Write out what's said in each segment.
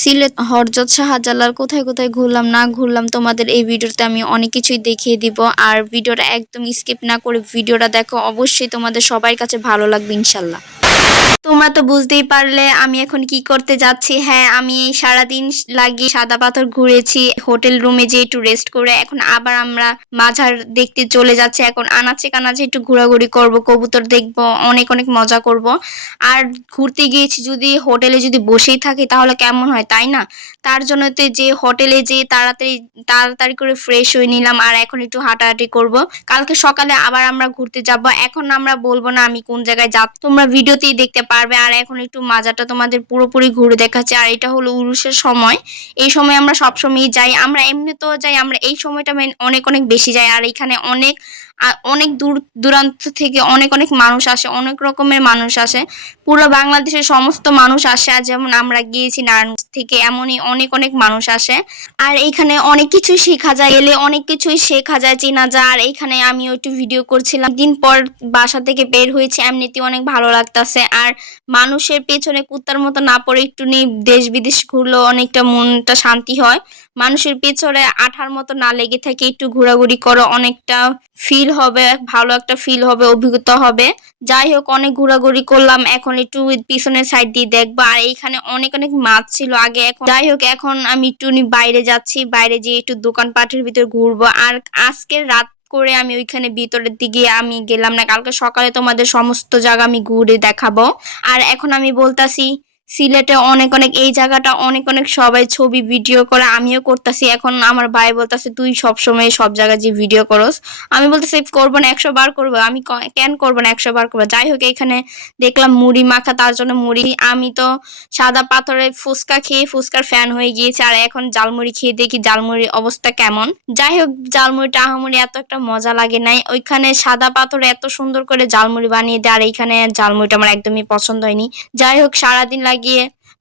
সিলেট হযরত শাহজালাল কোথায় কোথায় ঘুরলাম না ঘুরলাম তোমাদের এই ভিডিওতে আমি অনেক কিছুই দেখিয়ে দিব। আর ভিডিওটা একদম স্কিপ না করে ভিডিওটা দেখো, অবশ্যই তোমাদের সবার কাছে ভালো লাগবে ইনশাল্লাহ। তোমরা তো বুঝতেই পারলে আমি এখন কি করতে যাচ্ছি। হ্যাঁ, আমি সারাদিন লাগিয়ে সাদা পাথর ঘুরেছি, হোটেল রুমে যেয়ে একটু রেস্ট করে এখন আবার আমরা মাঝার দেখতে চলে যাচ্ছি। এখন আনাচে কানাচে একটু ঘোরাঘুরি করব, কবুতর দেখব, অনেক অনেক মজা করব। আর ঘুরতে গিয়েছি যদি হোটেলে যদি বসেই থাকি তাহলে কেমন হয়, তাই না? তার জন্য তো যে হোটেলে যে তাড়াতাড়ি তাড়াতাড়ি করে ফ্রেশ হয়ে নিলাম আর এখন একটু হাঁটাহাঁটি করব। কালকে সকালে আবার আমরা ঘুরতে যাব। এখন আমরা বলবো না আমি কোন জায়গায় যাব, তোমরা ভিডিওতেই দেখতে পারবে। আর এখন একটু মাজাটা তোমাদের পুরোপুরি ঘুরে দেখাচ্ছে। আর এটা হলো উরুসের সময়, এই সময় আমরা সবসময়ই যাই, আমরা এমনিতেও যাই, আমরা এই সময়টা অনেক অনেক বেশি যাই। আর এখানে অনেক অনেক দূর দূরান্ত থেকে অনেক অনেক মানুষ আসে, অনেক রকমের মানুষ আসে, পুরো বাংলাদেশের সমস্ত মানুষ আসে। আর যেমন আমরা গিয়েছি নারায়ণগঞ্জ থেকে, এমনই অনেক অনেক মানুষ আসে। আর এইখানে অনেক কিছুই শেখা যায়, এলে অনেক কিছুই শেখা যায়, চেনা যায়। আর এইখানে আমিও একটু ভিডিও করছিলাম, দিন পর বাসা থেকে বের হয়েছে, এমনিতেই অনেক ভালো লাগতেছে। আর মানুষের পেছনে কুত্তার মতো না পড়ে একটু দেশ বিদেশ ঘুরলেও অনেকটা মনটা শান্তি হয়। মানুষের পেছনে আঠার মতো না লেগে থাকে, একটু ঘোরাঘুরি করো, অনেকটা ফিল হবে, ভালো একটা ফিল হবে, অভিজ্ঞতা হবে। যাই হোক, অনেক ঘোরাঘুরি করলাম, এখন একটু পিছনের সাইড দিয়ে দেখবো। আর এইখানে অনেক অনেক মাছ ছিল আগে, এখন যাই হোক এখন আমি একটু বাইরে যাচ্ছি, বাইরে যেয়ে একটু দোকানপাটের ভিতর ঘুরবো। আর আজকের রাত করে আমি ওইখানে ভিতরের দিকে আমি গেলাম না, কালকে সকালে তোমাদের সমস্ত জায়গা আমি ঘুরে দেখাবো। আর এখন আমি বলতাছি সিলেটে অনেক অনেক এই জায়গাটা অনেক অনেক সবাই ছবি ভিডিও করে, আমিও করতেছি। এখন আমার ভাই বলতেছে তুই সব সময় সব জায়গায় যে ভিডিও করস, আমি বলতেছি করবো না, 100 বার করবো, আমি কেন করবো না, 100 বার করবো। যাই হোক, এখানে দেখলাম মুড়ি মাখা, তার জন্য মুড়ি, আমি তো সাদা পাথরে ফুচকা খেয়ে ফুচকার ফ্যান হয়ে গিয়েছে। আর এখন জালমুড়ি খেয়ে দেখি জালমুড়ির অবস্থা কেমন। যাই হোক, জালমুড়িটা আহামরি এত একটা মজা লাগে নাই, ওইখানে সাদা পাথরে এত সুন্দর করে জালমুড়ি বানিয়ে দেয়, আর এইখানে জালমুড়িটা আমার একদমই পছন্দ হয়নি। যাই হোক, সারাদিন লাগিয়ে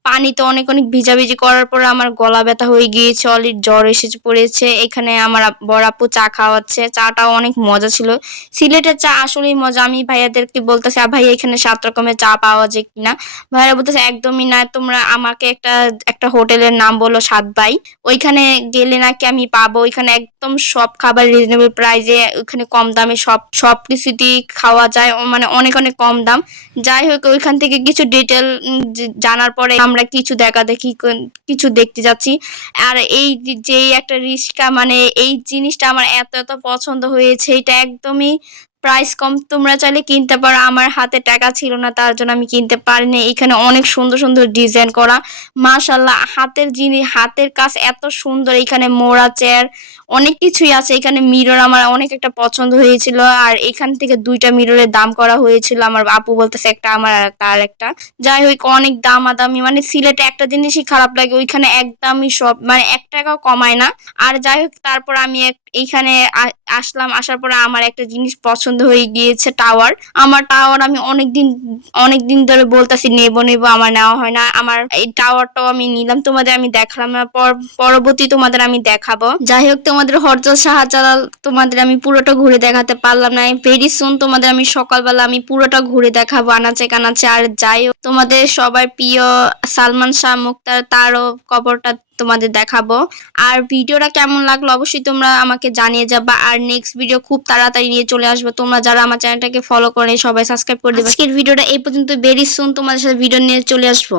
পানিতে অনেক অনেক ভিজাভিজি করার পরে আমার গলা ব্যথা হয়ে গিয়েছে, অলরেডি জ্বর এসে পড়েছে। এখানে আমার বড় আপু চা খাওয়াচ্ছে, চাটাও অনেক মজা ছিল। সিলেটের চা আসলেই মজা। আমি ভাইয়াদেরকে বলতেছি ভাই এখানে 7 রকমের চা পাওয়া যায় কিনা, ভাইয়া বলতেছে একদমই না, তোমরা আমাকে একটা একটা হোটেলের নাম বলো 7 ভাই, ওইখানে গেলে নাকি আমি পাবো। ওইখানে একদম সব খাবার রিজনেবল প্রাইসে, ওইখানে কম দামে সব সব কিছুতেই খাওয়া যায়, মানে অনেক অনেক কম দাম। যাই হোক, ওইখান থেকে কিছু ডিটেল জানার পরে আমরা কিছু দেখি কিছু দেখতে যাচ্ছি। আর এই যে একটা রিস্কা, মানে এই জিনিসটা আমার এত এত পছন্দ হয়েছে, এটা একদমই প্রাইস কম, তোমরা চাইলে কিনতে পারো। আমার হাতে টাকা ছিল না, তার জন্য আমি কিনতে পারিনি। এখানে অনেক সুন্দর সুন্দর ডিজাইন করা, মাশাল্লাহ, হাতের জিনিস, হাতের কাজ এত সুন্দর। এখানে মোড়া চেয়ার অনেক কিছুই আছে। এখানে মিরর আমার অনেক একটা পছন্দ হয়েছিল, আর এখান থেকে 2টা মিররের দাম করা হয়েছিল। আমার আপু বলতেছে একটা আমার আর তার একটা। যাই হোক, অনেক দামাদামি, মানে সিলেটে একটা জিনিসই খারাপ লাগে, ওইখানে একদমই সব মানে 1 টাকাও কমায় না। আর যাই হোক, তারপর আমি এইখানে আসলাম, আসার পরে আমার একটা জিনিস পছন্দ হয়ে গিয়েছে, টাওয়ার। আমার টাওয়ার আমি অনেক দিন ধরে বলতেছি নেবো নেবো, আমার নেওয়া হয় না। আমার এই টাওয়ারটাও আমি নিলাম, তোমাদের আমি দেখালাম না, পরবর্তী তোমাদের আমি দেখাবো। যাই হোক, তোমাদের হযরত শাহজালাল তোমাদের আমি পুরোটা ঘুরে দেখাতে পারলাম না, ভেরি সুন তোমাদের আমি সকালবেলা আমি পুরোটা ঘুরে দেখাবো আনাচে কানাচে। আর যাই হোক, তোমাদের সবার প্রিয় সালমান শাহ মুক্তার তারও কবরটা তোমাদের দেখাবো। আর ভিডিওটা কেমন লাগলো অবশ্যই তোমরা আমাকে জানিয়ে যাবা। আর নেক্সট ভিডিও খুব তাড়াতাড়ি নিয়ে চলে আসবো। তোমরা যারা আমার চ্যানেলটাকে ফলো করে সবাই সাবস্ক্রাইব করে দিবে। আজকের ভিডিওটা এই পর্যন্ত, ভেরি সুন তোমাদের সাথে ভিডিও নিয়ে চলে আসবো।